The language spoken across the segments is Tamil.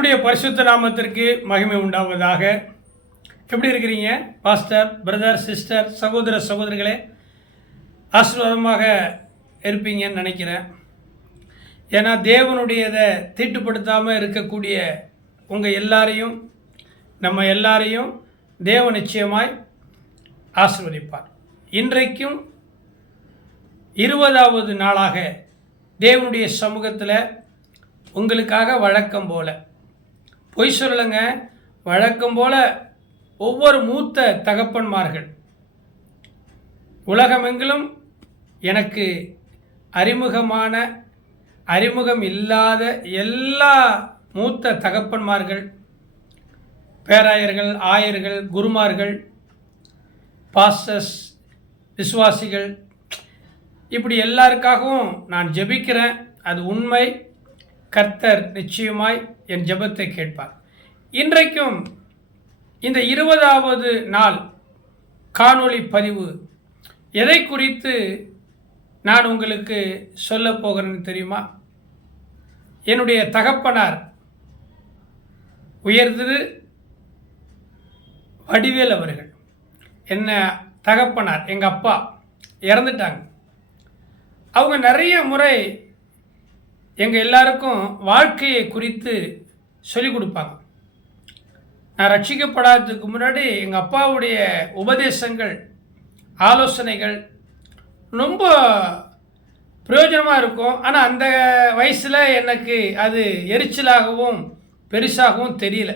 கர்த்தருடைய பரிசுத்த நாமத்திற்கு மகிமை உண்டாவதாக. எப்படி இருக்கிறீங்க பாஸ்டர், பிரதர், சிஸ்டர், சகோதர சகோதரிகளே? ஆசீர்வாதமாக இருப்பீங்கன்னு நினைக்கிறேன். ஏன்னா தேவனுடையதை தீட்டுப்படுத்தாமல் இருக்கக்கூடிய உங்கள் எல்லாரையும் நம்ம எல்லாரையும் தேவன் நிச்சயமாய் ஆசீர்வதிப்பார். இன்றைக்கும் 20வது நாளாக தேவனுடைய சமூகத்தில் உங்களுக்காக வழக்கம் போல் பொய் சொல்லலைங்க, வழக்கம் போல் ஒவ்வொரு மூத்த தகப்பன்மார்கள் உலகமெங்கிலும் எனக்கு அறிமுகம் இல்லாத எல்லா மூத்த தகப்பன்மார்கள், பேராயர்கள், ஆயர்கள், குருமார்கள், பாஸ்டர்ஸ், விசுவாசிகள், இப்படி எல்லாருக்காகவும் நான் ஜெபிக்கிறேன். அது உண்மை. கர்த்தர் நிச்சயமாய் என் ஜெபத்தை கேட்பார். இன்றைக்கும் இந்த 20வது நாள் காணொளி பதிவு எதை குறித்து நான் உங்களுக்கு சொல்ல போகிறேன்னு தெரியுமா? என்னுடைய தகப்பனார் உயர்திரு வடிவேல் அவர்கள், என்ன தகப்பனார், எங்கள் அப்பா இறந்துட்டாங்க. அவங்க நிறைய முறை எங்கள் எல்லாருக்கும் வாழ்க்கையை குறித்து சொல்லிக் கொடுப்பாங்க. நான் ரட்சிக்கப்படாததுக்கு முன்னாடி எங்கள் அப்பாவுடைய உபதேசங்கள், ஆலோசனைகள் ரொம்ப பிரயோஜனமாக இருக்கும். ஆனால் அந்த வயசில் எனக்கு அது எரிச்சலாகவும் பெருசாகவும் தெரியல.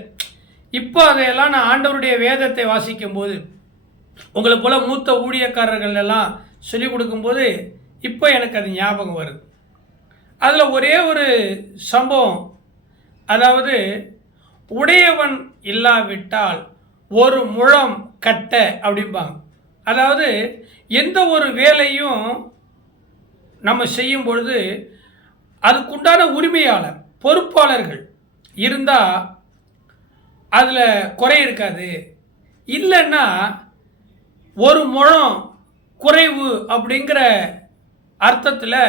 இப்போ அதையெல்லாம் நான் ஆண்டவருடைய வேதத்தை வாசிக்கும்போது, உங்களை போல் மூத்த ஊழியக்காரர்கள் எல்லாம் சொல்லிக் கொடுக்கும்போது இப்போ எனக்கு அது ஞாபகம் வருது. அதில் ஒரே ஒரு சம்பவம், அதாவது உடையவன் இல்லாவிட்டால் ஒரு முழம் கட்ட அப்படிம்பாங்க. அதாவது எந்த ஒரு வேலையும் நம்ம செய்யும் பொழுது அதுக்குண்டான உரிமையாளர், பொறுப்பாளர்கள் இருந்தால் அதில் குறை இருக்காது. இல்லைன்னா ஒரு முழம் குறைவு அப்படிங்கிற அர்த்தத்தில்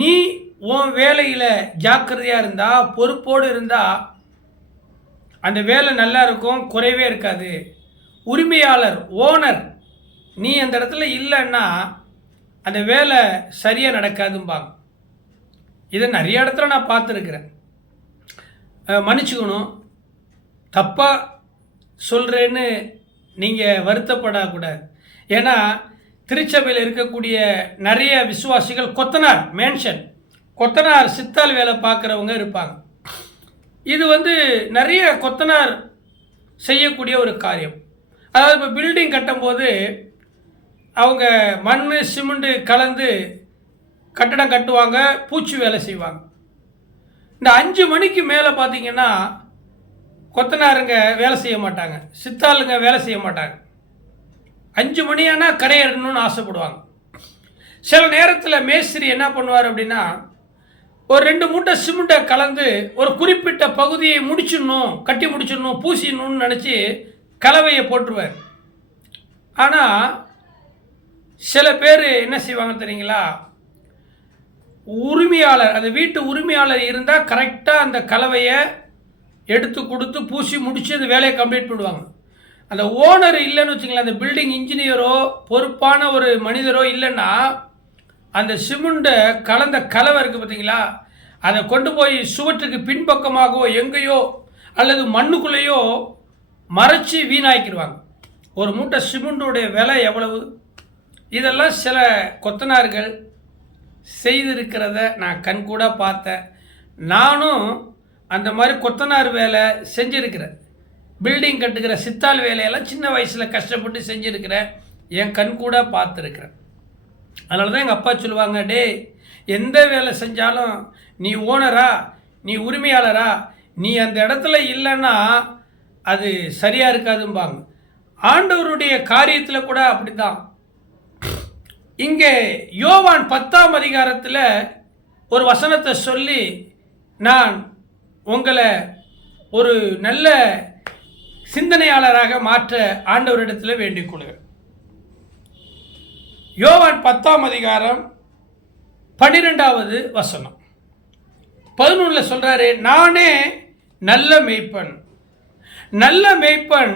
நீ உன் வேலையில் ஜாக்கிரதையாக இருந்தால், பொறுப்போடு இருந்தால் அந்த வேலை நல்லா இருக்கும், குறைவே இருக்காது. உரிமையாளர், ஓனர், நீ அந்த இடத்துல இல்லைன்னா அந்த வேலை சரியாக நடக்காதும்பாங்க. இதை நிறைய இடத்துல நான் பார்த்துருக்குறேன். மன்னிச்சுக்கணும், தப்பாக சொல்கிறேன்னு நீங்கள் வருத்தப்படக்கூடாது. ஏன்னா திருச்சபையில் இருக்கக்கூடிய நிறைய விசுவாசிகள் கொத்தனார் சித்தால் வேலை பார்க்குறவங்க இருப்பாங்க. இது நிறைய கொத்தனார் செய்யக்கூடிய ஒரு காரியம். அதாவது இப்போ பில்டிங் கட்டும்போது அவங்க மண், சிமெண்ட் கலந்து கட்டடம் கட்டுவாங்க, பூச்சி வேலை செய்வாங்க. இந்த 5 மணிக்கு மேலே பார்த்தீங்கன்னா கொத்தனாருங்க வேலை செய்ய மாட்டாங்க, சித்தாளுங்க வேலை செய்ய மாட்டாங்க. 5 மணி ஆனால் கரையேறணும்னு ஆசைப்படுவாங்க. சில நேரத்தில் மேஸ்திரி என்ன பண்ணுவார் அப்படின்னா, ஒரு 2 மூட்டை சிமெண்ட்டை கலந்து ஒரு குறிப்பிட்ட பகுதியை கட்டி முடிச்சிடணும், பூசிடணும்னு நினச்சி கலவையை போட்டுருவார். ஆனால் சில பேர் என்ன செய்வாங்க தெரியுங்களா, உரிமையாளர், அந்த வீட்டு உரிமையாளர் இருந்தால் கரெக்டாக அந்த கலவையை எடுத்து கொடுத்து பூசி முடித்து அந்த வேலையை கம்ப்ளீட் பண்ணுவாங்க. அந்த ஓனர் இல்லைன்னு வச்சுங்களேன், அந்த பில்டிங் இன்ஜினியரோ பொறுப்பான ஒரு மனிதரோ இல்லைன்னா அந்த சிமெண்ட்டை கலந்த கலவை இருக்குது பார்த்தீங்களா, அதை கொண்டு போய் சுவற்றுக்கு பின்பக்கமாகவோ எங்கேயோ அல்லது மண்ணுக்குள்ளேயோ மறைச்சி வீணாக்கிடுவாங்க. ஒரு மூட்டை சிமெண்ட்டுடைய விலை எவ்வளவு? இதெல்லாம் சில கொத்தனார்கள் செய்திருக்கிறத நான் கண்கூட பார்த்தேன். நானும் அந்த மாதிரி கொத்தனார் வேலை செஞ்சுருக்கிறேன். பில்டிங் கட்டுக்கிற சித்தால் வேலையெல்லாம் சின்ன வயசில் கஷ்டப்பட்டு செஞ்சுருக்கிறேன், என் கண் கூட பார்த்துருக்குறேன். அதனால தான் எங்கள் அப்பா சொல்லுவாங்க, டே, எந்த வேலை செஞ்சாலும் நீ ஓனரா, நீ உரிமையாளரா, நீ அந்த இடத்துல இல்லைன்னா அது சரியாக இருக்காதும்பாங்க. ஆண்டவருடைய காரியத்தில் கூட அப்படி தான். இங்கே யோவான் 10ஆம் அதிகாரத்தில் ஒரு வசனத்தை சொல்லி நான் உங்களை ஒரு நல்ல சிந்தனையாளராக மாற்ற ஆண்டவரிடத்தில் வேண்டிக் கொள்கிறேன். யோவான் 10ஆம் அதிகாரம் 12வது வசனம் 11 சொல்றாரு, நானே நல்ல மேய்ப்பன். நல்ல மேய்ப்பன்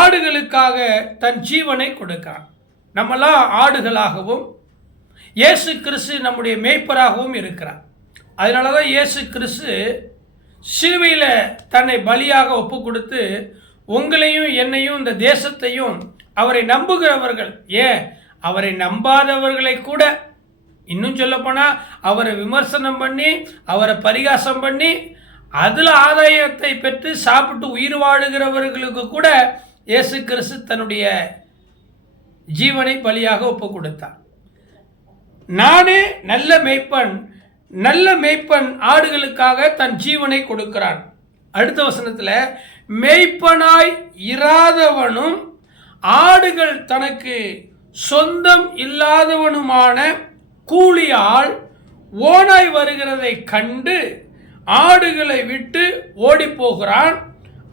ஆடுகளுக்காக தன் ஜீவனை கொடுக்கிறான். நம்மளாம் ஆடுகளாகவும் இயேசு கிறிஸ்து நம்முடைய மேய்ப்பராகவும் இருக்கிறார். அதனால தான் இயேசு கிறிஸ்து சிலுவையில் தன்னை பலியாக ஒப்பு கொடுத்து உங்களையும் என்னையும் இந்த தேசத்தையும் அவரை நம்புகிறவர்கள், ஏன் அவரை நம்பாதவர்களை கூட, இன்னும் சொல்லப்போனால் அவரை விமர்சனம் பண்ணி அவரை பரிகாசம் பண்ணி அதில் ஆதாயத்தை பெற்று சாப்பிட்டு உயிர் வாழுகிறவர்களுக்கு கூட இயேசு கிறிஸ்து தன்னுடைய ஜீவனை பலியாக ஒப்பு கொடுத்தார். நானே நல்ல மேய்ப்பன், நல்ல மேய்ப்பன் ஆடுகளுக்காக தன் ஜீவனை கொடுக்கிறான். அடுத்த வசனத்தில், மேய்ப்பனாய் இராதவனும் ஆடுகள் தனக்கு சொந்தம் இல்லாதவனுமான கூலியால் ஓனாய் வருகிறதை கண்டு ஆடுகளை விட்டு ஓடி போகிறான்.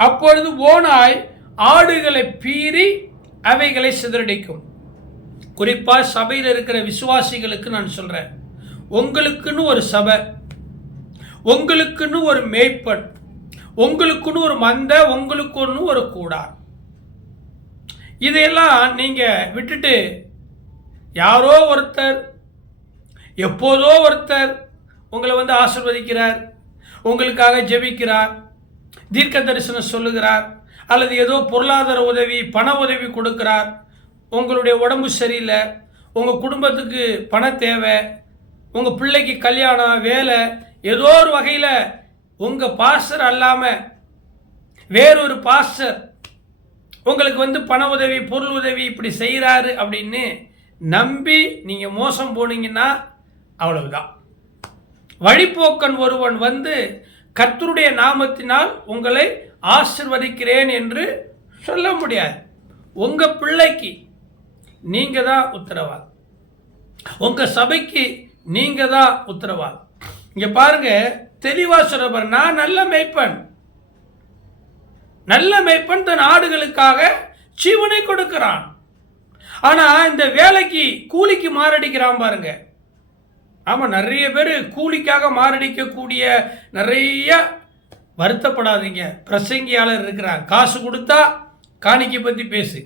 அப்பொழுது ஓனாய் ஆடுகளை பீறி அவைகளை சிதறடிக்கும். குறிப்பாக சபையில் இருக்கிற விசுவாசிகளுக்கு நான் சொல்கிறேன், உங்களுக்குன்னு ஒரு சபை, உங்களுக்குன்னு ஒரு மேய்ப்பன், உங்களுக்குன்னு ஒரு மந்தை, உங்களுக்குன்னு ஒரு கூடார், இதையெல்லாம் நீங்கள் விட்டுட்டு யாரோ ஒருத்தர் எப்போதோ ஒருத்தர் உங்களை வந்து ஆசீர்வதிக்கிறார், உங்களுக்காக ஜெபிக்கிறார், தீர்க்க தரிசனம் சொல்லுகிறார், அல்லது ஏதோ பொருளாதார உதவி பண உதவி கொடுக்கிறார், உங்களுடைய உடம்பு சரியில்லை, உங்கள் குடும்பத்துக்கு பண தேவை, உங்கள் பிள்ளைக்கு கல்யாணம், வேலை, ஏதோ ஒரு வகையில் உங்கள் பாஸ்டர் அல்லாமல் வேறொரு பாஸ்டர் உங்களுக்கு வந்து பண உதவி பொருள் உதவி இப்படி செய்கிறாரு அப்படின்னு நம்பி நீங்கள் மோசம் போனீங்கன்னா அவ்வளவுதான். வழிப்போக்கன் ஒருவன் வந்து கர்த்தருடைய நாமத்தினால் உங்களை ஆசீர்வதிக்கிறேன் என்று சொல்ல முடியாது. உங்கள் பிள்ளைக்கு நீங்கள் தான் உத்தரவாதம், உங்கள் சபைக்கு நீங்கள் தான் உத்தரவாதம். இங்கே பாருங்க, தெளிவாக சொல்றவர், நான் நல்ல மேய்ப்பன், நல்ல மேய்ப்பன் தன் ஆடுகளுக்காக ஜீவனை கொடுக்கிறான். ஆனால் இந்த வேலைக்கு கூலிக்கு மாரடிக்கிறான் பாருங்க. ஆமாம், நிறைய பேர் கூலிக்காக மாரடிக்கக்கூடிய நிறைய, வருத்தப்படாதீங்க, பிரசங்கியாளர் இருக்கிறாங்க. காசு கொடுத்தா காணிக்கை பற்றி பேசு,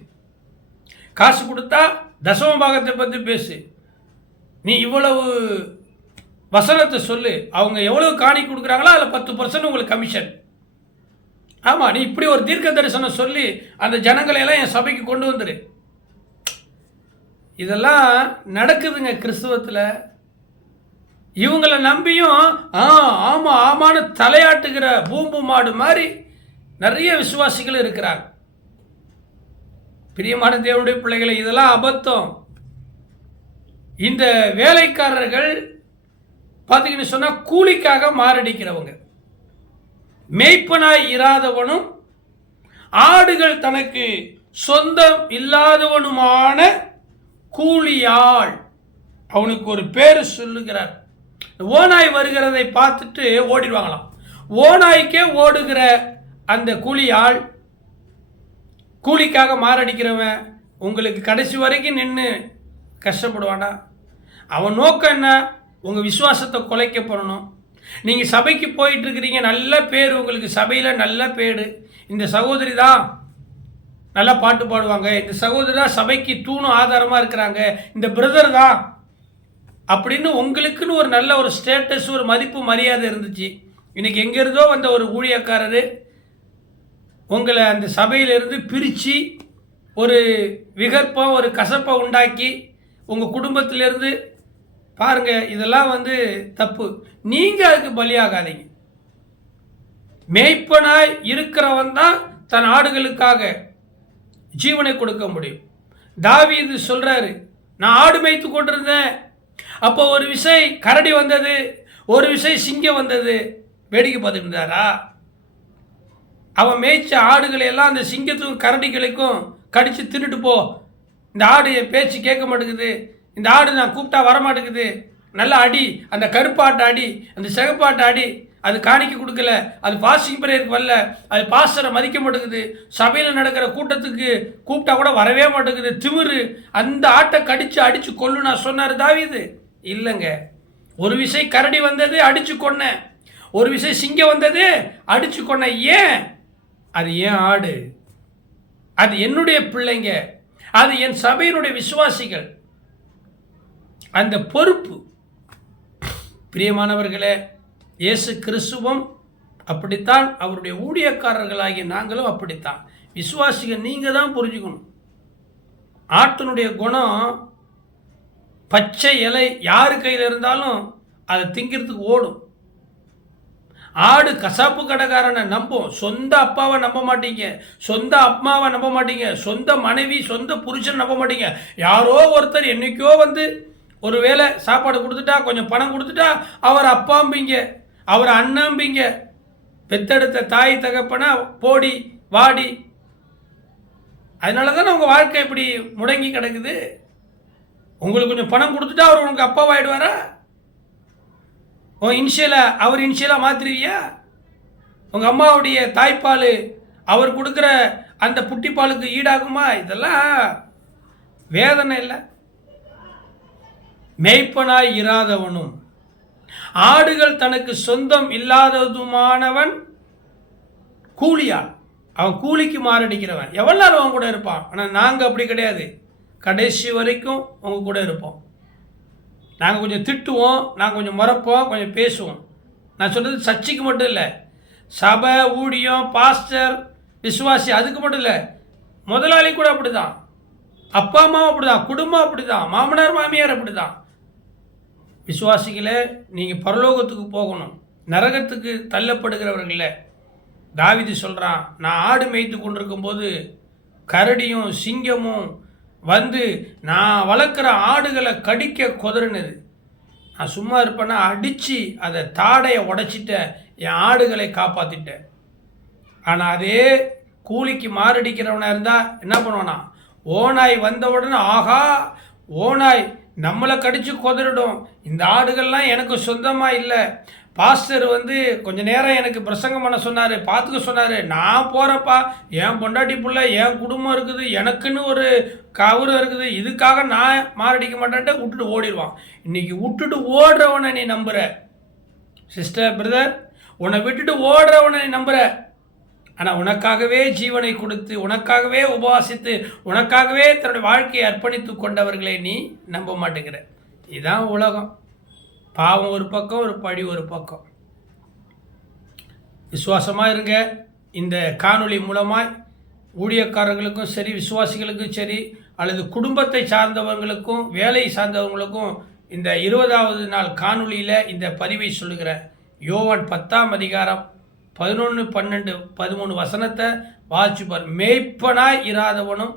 காசு கொடுத்தா தசம பாகத்தை பற்றி பேசு, நீ இவ்வளவு வசனத்தை சொல்லு, அவங்க எவ்வளவு காணிக்கை கொடுக்குறாங்களோ அதில் 10% உங்களுக்கு கமிஷன். ஆமாம், நீ இப்படி ஒரு தீர்க்க தரிசனம் சொல்லி அந்த ஜனங்களையெல்லாம் என் சபைக்கு கொண்டு வந்துரு. இதெல்லாம் நடக்குதுங்க கிறிஸ்துவத்தில். இவங்களை நம்பியும் ஆமாம் ஆமான்னு தலையாட்டுகிற பூம்பு மாடு மாதிரி நிறைய விசுவாசிகள் இருக்கிறாங்க. பிரியமான தேவனுடைய பிள்ளைகளை, இதெல்லாம் அபத்தம். இந்த வேலைக்காரர்கள் பார்த்தீங்கன்னு சொன்னால் கூலிக்காக மாரடிக்கிறவங்க. மேய்ப்பனாய் இராதவனும் ஆடுகள் தனக்கு சொந்தம் இல்லாதவனுமான கூலியாள், அவனுக்கு ஒரு பேர் சொல்லுகிறார். ஓனாய் வருகிறதை பார்த்துட்டு ஓடிடுவாங்களாம். ஓனாய்க்கே ஓடுகிற அந்த கூலியாள், கூலிக்காக மாரடிக்கிறவன் உங்களுக்கு கடைசி வரைக்கும் நின்று கஷ்டப்படுவானா? அவன் நோக்கம் என்ன? உங்கள் விசுவாசத்தை குலைக்க பண்ணணும். நீங்கள் சபைக்கு போயிட்டு இருக்கிறீங்க, நல்ல பேர் உங்களுக்கு சபையில், நல்ல பேர், இந்த சகோதரி தான் நல்லா பாட்டு பாடுவாங்க, இந்த சகோதரி தான் சபைக்கு தூணும் ஆதாரமாக இருக்கிறாங்க, இந்த பிரதர் தான் அப்படின்னு உங்களுக்குன்னு ஒரு நல்ல ஒரு ஸ்டேட்டஸ், ஒரு மதிப்பு மரியாதை இருந்துச்சு. இன்றைக்கி எங்கேருந்தோ வந்த ஒரு ஊழியக்காரர் உங்களை அந்த சபையிலிருந்து பிரித்து ஒரு விகற்பம், ஒரு கசப்பை உண்டாக்கி உங்கள் குடும்பத்திலேருந்து பாருங்கள். இதெல்லாம் வந்து தப்பு. நீங்கள் அதுக்கு பலியாகாதீங்க. மேய்ப்பனாய் இருக்கிறவன் தான் தன் ஆடுகளுக்காக ஜீவனை கொடுக்க முடியும். தாவீது சொல்கிறாரு, நான் ஆடு மேய்த்து கொண்டிருந்தேன், அப்போ ஒரு விசை கரடி வந்தது, ஒரு விசை சிங்கம் வந்தது, வேடிக்கை பார்த்துருந்தாரா? அவன் மேய்ச்ச ஆடுகளை எல்லாம் அந்த சிங்கத்துக்கும் கரடிகளுக்கும் கடித்து தின்னுட்டு போ, இந்த ஆடு என் பேச்சு கேட்க மாட்டேங்குது, இந்த ஆடு நான் கூப்பிட்டா வரமாட்டேங்குது, நல்லா அடி, அந்த கருப்பாட்டை அடி, அந்த சிகப்பாட்டை அடி, அது காணிக்க கொடுக்கல, அது பாசிங் பிரேயருக்கு வரல, அது பாஸ்டரை மதிக்க மாட்டேங்குது, சபையில் நடக்கிற கூட்டத்துக்கு கூப்பிட்டா கூட வரவே மாட்டேங்குது, திமிரு, அந்த ஆட்டை கடித்து அடித்து கொல்லு நான் சொன்னார் தாவீது. இல்லைங்க, ஒரு விசை கரடி வந்தது, அடித்து கொன்னேன். ஒரு விஷயம் சிங்கம் வந்தது அடிச்சு கொண்ட, ஏன்? அது ஏன் ஆடு, அது என்னுடைய பிள்ளைங்க, அது என் சபையினுடைய விசுவாசிகள். அந்த பொறுப்பு. பிரியமானவர்களே, இயேசு கிறிஸ்துவும் அப்படித்தான், அவருடைய ஊழியக்காரர்களாகிய நாங்களும் அப்படித்தான். விசுவாசிகள் நீங்கள் தான் புரிஞ்சுக்கணும். ஆட்டினுடைய குணம், பச்சை இலை யாரு கையில் இருந்தாலும் அதை திங்கிறதுக்கு ஓடும். ஆடு கசாப்பு கடைக்காரனை நம்பும், சொந்த அப்பாவை நம்ப மாட்டீங்க, சொந்த அம்மாவை நம்ப மாட்டீங்க, சொந்த மனைவி சொந்த புருஷன் நம்ப மாட்டீங்க. யாரோ ஒருத்தர் என்னைக்கோ வந்து ஒரு வேளை சாப்பாடு கொடுத்துட்டா, கொஞ்சம் பணம் கொடுத்துட்டா அவர் அப்பாம்பிங்க, அவர் அண்ணாம்பிங்க. பெத்தெடுத்த தாய் தகப்பனா போடி வாடி. அதனால தானே உங்கள் வாழ்க்கை இப்படி முடங்கி கிடக்குது. உங்களுக்கு கொஞ்சம் பணம் கொடுத்துட்டா அவர் உனக்கு அப்பாவாயிடுவாரா? உன் இனிஷியலாக அவர் இனிஷியலாக மாற்றிருவியா? உங்கள் அம்மாவுடைய தாய்ப்பால் அவர் கொடுக்குற அந்த புட்டிப்பாலுக்கு ஈடாகுமா? இதெல்லாம் வேதனை இல்லை. மேய்ப்பனாய் இராதவனும் ஆடுகள் தனக்கு சொந்தம் இல்லாததுமானவன் கூலியாள். அவன் கூலிக்கு மாரடிக்கிறவன். எவ்வளோ நாள் அவன் கூட இருப்பான். ஆனால் நாங்கள் அப்படி கிடையாது. கடைசி வரைக்கும் உங்கள் கூட இருப்போம். நாங்கள் கொஞ்சம் திட்டுவோம், நாங்கள் கொஞ்சம் முறைப்போம், கொஞ்சம் பேசுவோம். நான் சொல்கிறது சர்ச்சைக்கு மட்டும் இல்லை, சபை ஊழியம் பாஸ்டர் விசுவாசி அதுக்கு மட்டும் இல்லை, முதலாளி கூட அப்படி தான், அப்பா அம்மாவும் அப்படி தான், குடும்பம் அப்படி தான், மாமனார் மாமியார் அப்படி தான். விசுவாசிகளே, நீங்கள் பரலோகத்துக்கு போகணும், நரகத்துக்கு தள்ளப்படுகிறவர்கள. தாவீது சொல்கிறான், நான் ஆடு மேய்த்து கொண்டிருக்கும்போது கரடியும் சிங்கமும் வந்து நான் வளர்க்குற ஆடுகளை கடிக்க குதறினது. நான் சும்மா இருப்பேன்னா அடித்து அதை தாடையை உடைச்சிட்டேன், என் ஆடுகளை காப்பாற்றிட்டேன். ஆனால் அதே கூலிக்கு மாரடிக்கிறவனாக இருந்தால் என்ன பண்ணுவானா? ஓநாய் வந்த உடனே ஆகா ஓநாய் நம்மளை கடித்து குதறிடும், இந்த ஆடுகள்லாம் எனக்கு சொந்தமாக இல்லை. பாஸ்டர் வந்து கொஞ்சம் நேரம் எனக்கு பிரசங்கம் பண்ண சொன்னார், பார்த்துக்க சொன்னார், நான் போகிறப்பா, என் பொண்டாட்டி பிள்ளை, என் குடும்பம் இருக்குது, எனக்குன்னு ஒரு கவுரம் இருக்குது, இதுக்காக நான் மாரடிக்க மாட்டேன்ட்டு விட்டுட்டு ஓடிடுவான். இன்றைக்கி விட்டுட்டு ஓடுறவனை நீ நம்புகிற சிஸ்டர் பிரதர், உன்னை விட்டுட்டு ஓடுறவனை நீ நம்புகிற. ஆனால் உனக்காகவே ஜீவனை கொடுத்து, உனக்காகவே உபவாசித்து, உனக்காகவே தன்னுடைய வாழ்க்கையை அர்ப்பணித்து கொண்டவர்களை நீ நம்ப மாட்டேங்கிற. இதுதான் உலகம். பாவம் ஒரு பக்கம், ஒரு பழி ஒரு பக்கம். விசுவாசமாக இருங்க. இந்த காணொளி மூலமாய் ஊழியக்காரர்களுக்கும் சரி, விசுவாசிகளுக்கும் சரி, அல்லது குடும்பத்தை சார்ந்தவர்களுக்கும் வேலை சார்ந்தவங்களுக்கும் இந்த 20வது நாள் காணொளியில் இந்த பதிவை சொல்லுகிறேன். யோவான் 10ஆம் அதிகாரம் 11, 12, 13 வசனத்தை வாசிப்பார். மேய்ப்பனாய் இராதவனும்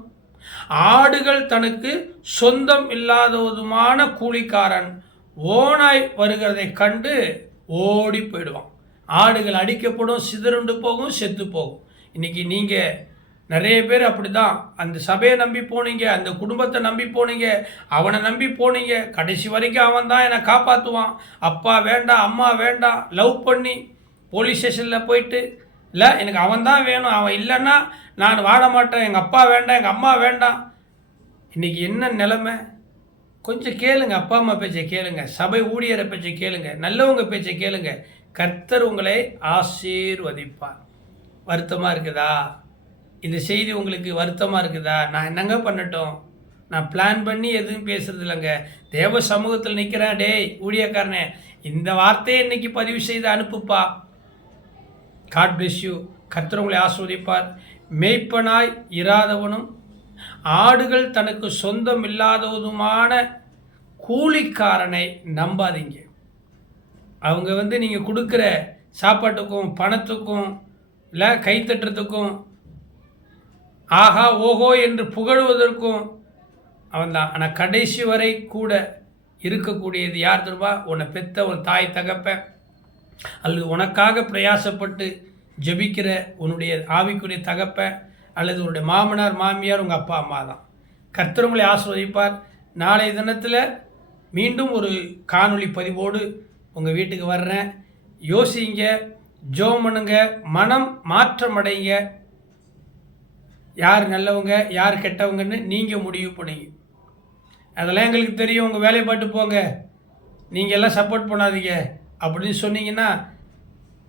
ஆடுகள் தனக்கு சொந்தம் இல்லாததுமான கூலிக்காரன் ஓனாய் வருகிறதை கண்டு ஓடி போயிடுவான். ஆடுகள் அடிக்கப்படும், சிதறுண்டு போகும், செத்து போகும். இன்றைக்கி நீங்கள் நிறைய பேர் அப்படி தான். அந்த சபையை நம்பி போனீங்க, அந்த குடும்பத்தை நம்பி போனீங்க, அவனை நம்பி போனீங்க, கடைசி வரைக்கும் அவன் தான் என்னை காப்பாற்றுவான், அப்பா வேண்டாம் அம்மா வேண்டாம், லவ் பண்ணி போலீஸ் ஸ்டேஷனில் போயிட்டு, இல்லை எனக்கு அவன் தான் வேணும், அவன் இல்லைன்னா நான் வாழ மாட்டேன், எங்கள் அப்பா வேண்டாம், எங்கள் அம்மா வேண்டாம். இன்றைக்கி என்ன நிலைமை? கொஞ்சம் கேளுங்க, அப்பா அம்மா பேச்சை கேளுங்க, சபை ஊழியரை பேச்சை கேளுங்க, நல்லவங்க பேச்சை கேளுங்க. கர்த்தர் உங்களை ஆசீர்வதிப்பார். வருத்தமாக இருக்குதா? இந்த செய்தி உங்களுக்கு வருத்தமாக இருக்குதா? நான் என்னங்க பண்ணட்டும்? நான் பிளான் பண்ணி எதுவும் பேசுறது இல்லைங்க. தேவ சமூகத்தில் நிற்கிறேன். டேய் ஊழியக்காரனே, இந்த வார்த்தையை இன்னைக்கு பதிவு செய்து அனுப்புப்பா. God bless you. கர்த்தர் உங்களை ஆசீர்வதிப்பார். மேய்ப்பனாய் இராதவனும் ஆடுகள் தனக்கு சொந்தம் இல்லாததுமான கூலிக்காரனை நம்பாதீங்க. அவங்க வந்து நீங்கள் கொடுக்குற சாப்பாட்டுக்கும் பணத்துக்கும் இல்லை கைத்தட்டுறதுக்கும் ஆஹா ஓஹோ என்று புகழுவதற்கும் அவன்தான். ஆனால் கடைசி வரை கூட இருக்கக்கூடியது யார் தெரியுமா? உன்னை பெத்த உன் தாய் தகப்ப, அல்லது உனக்காக பிரயாசப்பட்டு ஜெபிக்கிற உன்னுடைய ஆவிக்குரிய தகப்ப, அல்லது உன்னுடைய மாமனார் மாமியார், உங்கள் அப்பா அம்மா தான். கர்த்தர் உங்களை ஆசீர்வதிப்பார். நாளைய தினத்தில் மீண்டும் ஒரு காணொளி பதிவோடு உங்கள் வீட்டுக்கு வர்றேன். யோசிங்க, ஜெபம் பண்ணுங்க, மனம் மாற்றமடைங்க. யார் நல்லவங்க யார் கெட்டவங்கன்னு நீங்கள் முடிவு பண்ணுங்க. அதெல்லாம் எங்களுக்கு தெரியும், உங்கள் வேலையை பார்த்து போங்க, நீங்கள் எல்லாம் சப்போர்ட் பண்ணாதீங்க அப்படின்னு சொன்னீங்கன்னா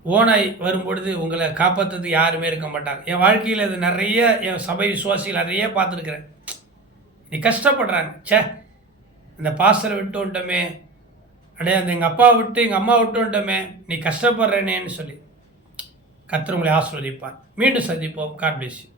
ஓனாய் வரும்பொழுது உங்களை காப்பாற்றுறது யாருமே இருக்க மாட்டாங்க. என் வாழ்க்கையில் அது நிறைய என் சபை விசுவாசிகள் நிறைய பார்த்துருக்குறேன். நீ கஷ்டப்படுறாங்க, ச்சே இந்த பாஸ்டரை விட்டு வந்துட்டோமே, அடையே அந்த எங்கள் அப்பா விட்டு எங்கள் அம்மா விட்டு வந்துட்டோமே, நீ கஷ்டப்படுறேனேன்னு சொல்லி. கர்த்தர் உங்களை ஆசீர்வதிப்பார். மீண்டும் சந்திப்போம். God bless you.